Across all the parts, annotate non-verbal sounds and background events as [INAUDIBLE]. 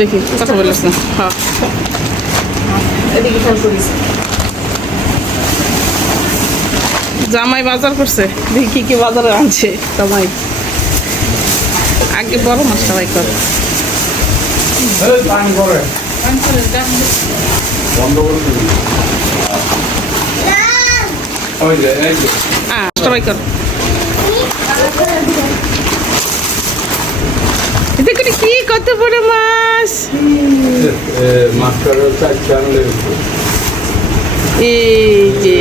দেখি কথা বলিস না হ্যাঁ জামাই বাজার করছে দেখি কি কি বাজারে আনছে জামাই। আগে বড় মাছটা ভাই কর। পানি করে। বন্ধ করে দিবি। ওই যে এই যে। হ্যাঁ সবাই কর। কত বড় মাছ? এই যে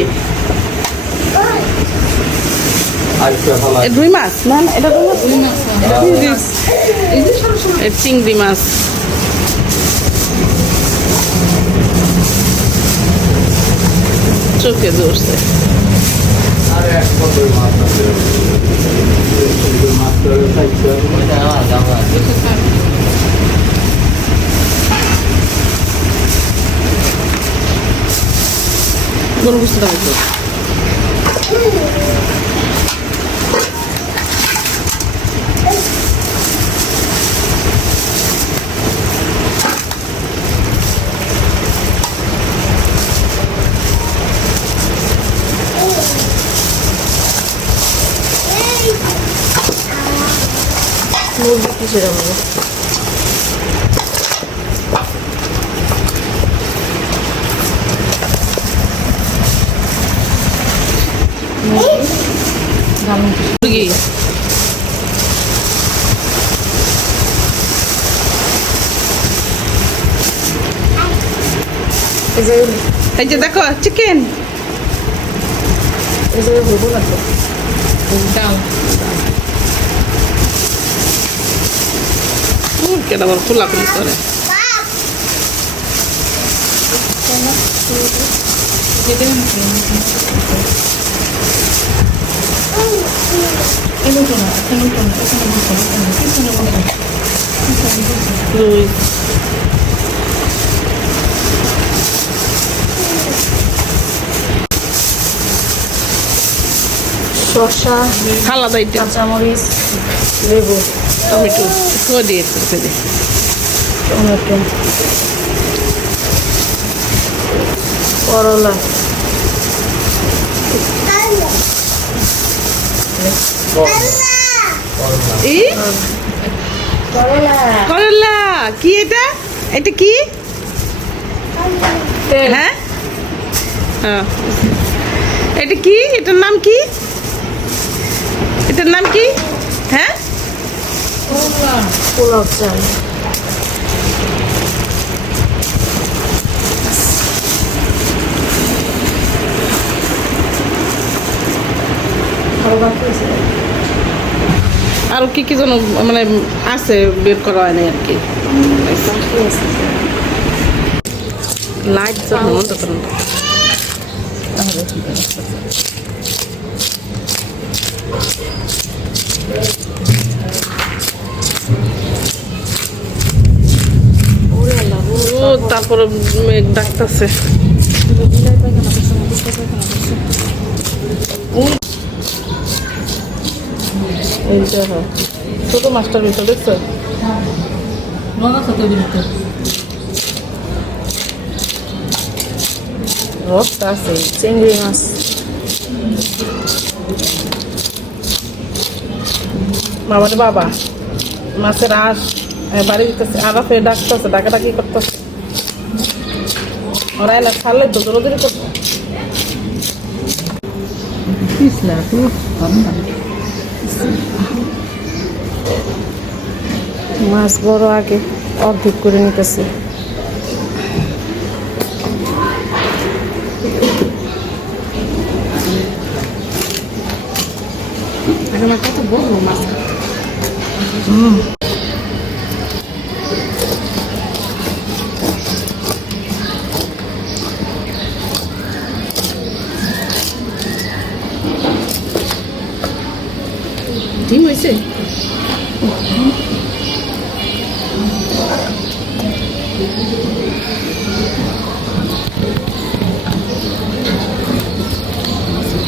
রুই মাছ? না এটা রুই মাছ চিংড়ি মাছ। চোখে ধরছে। মাছ 그러고 쓰다 보고. Ну, вот, пиши домой. এই যে এই যে দেখো চিকেন এই যে হব না তো ডাল কেটা আবার খোলাখুলি করে রুই শসা খালা দাইতে। কাঁচামরিচ লেবু টমেটো একটু দিয়ে টমেটো করলা। এই করলা। করলা। কি এটা? এটা কি? হ্যাঁ? হ্যাঁ। এটা কি? এটার নাম কি? এটার নাম কি? হ্যাঁ? আরও কি কি যেন মানে আছে, বের করা হয় নাই আর কি। লাইট যখন তারপরে ডাকতেছে। এই যে হ্যাঁ ছোট মাস্টার ভিতর, দেখছ? রক্ত আছে, চিংড়ি মাছ। বাবারে বাবা, মাছের আশ বাড়ি দিতেছে আরাফে ডাকতেছে, ডাকাডাকি করতেছে। ওরা এলা ছাড়লে তো দৌড়দৌড়ি করতো মাছ বড় আগে অর্ধেক করে নিতেছে। আমার কত বড় মাছ। ডিম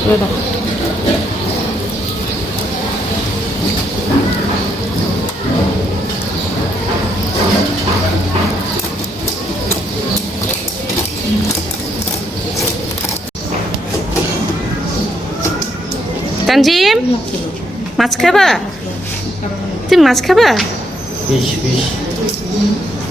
Rüber. তানজিম মাছ খাবা তুমি মাছ খাবা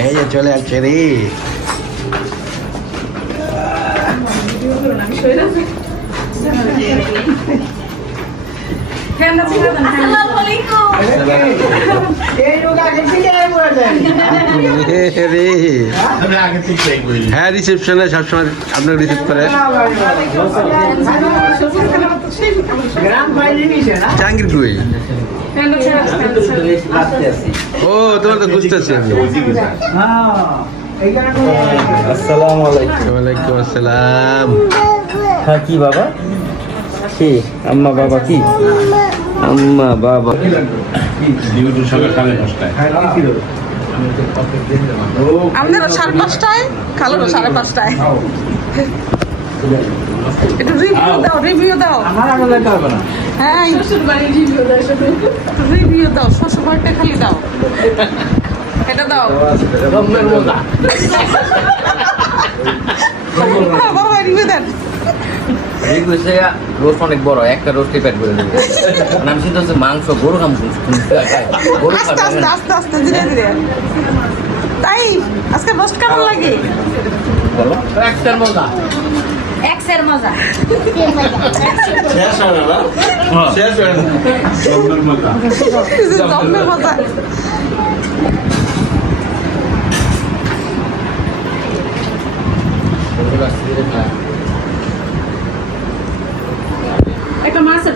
এই যে চলে আসছে রে। এ রে হ্যাঁ রিসেপশনে সবসময় আপনার রিসিভ করে। জাহাঙ্গীর কই ও তোমার তো বুঝতেছি আমি। আসসালামু আলাইকুম ওয়ালাইকুম আসসালাম। হ্যাঁ কি বাবা? কি? আম্মা বাবা কি? আম্মা বাবা। সাড়ে পাঁচটায় খালো সাড়ে পাঁচটায়। একটু রিভিউ দাও রিভিউ দাও। হ্যাঁ রিভিউ দাও শ্বশুর বাড়িটা খালি দাও। এটা দাও। বাবা রিভিউ দেন। রোস্ট অনেক বড় একটা রোস্টে পেট করে দেবে মানে আমি চিন্তা হচ্ছে মাংস গরু খাম গরু আস্তে আস্তে আস্তে আস্তে ধীরে ধীরে। তাই আজকে রোস্ট কেমন লাগে? একটার মজা। এক্সের মজা। জম্মের মজা। একটা মাছের আস্তে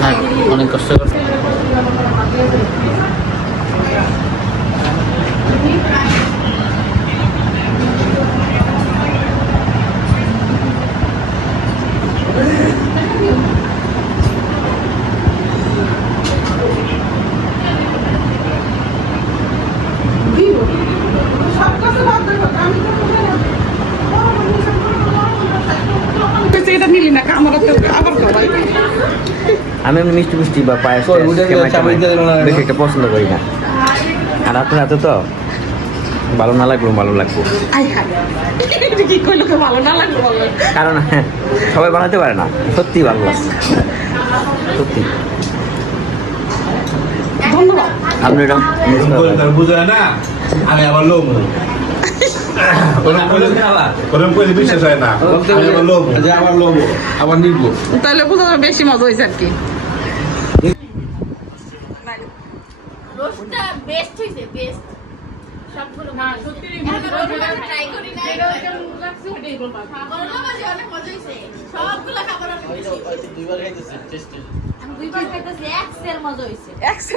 খাইতে অনেক কষ্ট করছে এটা নিলি না আমার তো আবার খাওয়াই। আমি এমনি মিষ্টি মিষ্টি বা পায়েস বেশি একটা পছন্দ করি না। আর আপনার হাতে তো ভালো না লাগল ভালো লাগবো। কারণ হ্যাঁ, [LAUGHS] সবাই বানাতে পারে না সত্যি ভালো লাগছে। সত্যি। ধন্যবাদ। আপনি এটা miss না? আমি আবার লোম ওরকম করে বিশ্বাস হয় না। আবার নিব। তাহলে বোঝা বেশি মজা হয়েছে আর কি। রোস্টটা বেস্ট হইছে বেস্ট সবগুলো না সত্যি ট্রাই করি না করোনা অনেক মজা হইছে সবগুলো খাবার অনেক বেশি আমি দুইবার খাইতেছি এক্সের মজা হইছে একশো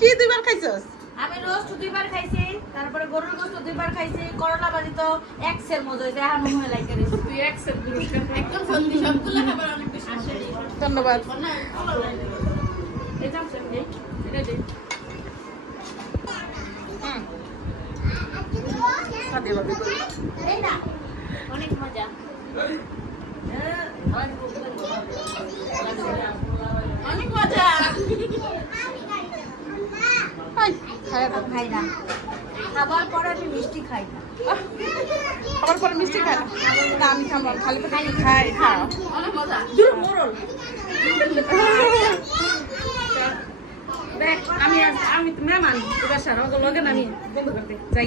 কি দুইবার খাইছস? আমি রোস্ট দুইবার খাইছি তারপরে গরুর গোস্ত দুইবার খাইছি করলা ভাজি তো এক্সের মজা হইছে এখন মনে লাগে তুই এক্সের পুরস্কার একদম সত্যি সবগুলো খাবার অনেক বেশি ধন্যবাদ। ভাবি কই? অনেক মজা। অনেক মজা। যান খাই না। খাবার পরে আমি মিষ্টি খাই না। আবার পরে মিষ্টি খাই না? আমি খাব না, খালি খাই। খাও। অনেক মজা দূর মোরল। [LAUGHS] দেখ আমি আমি মেহমান এবার সারা লগে আমি বন্ধ করতে যাই।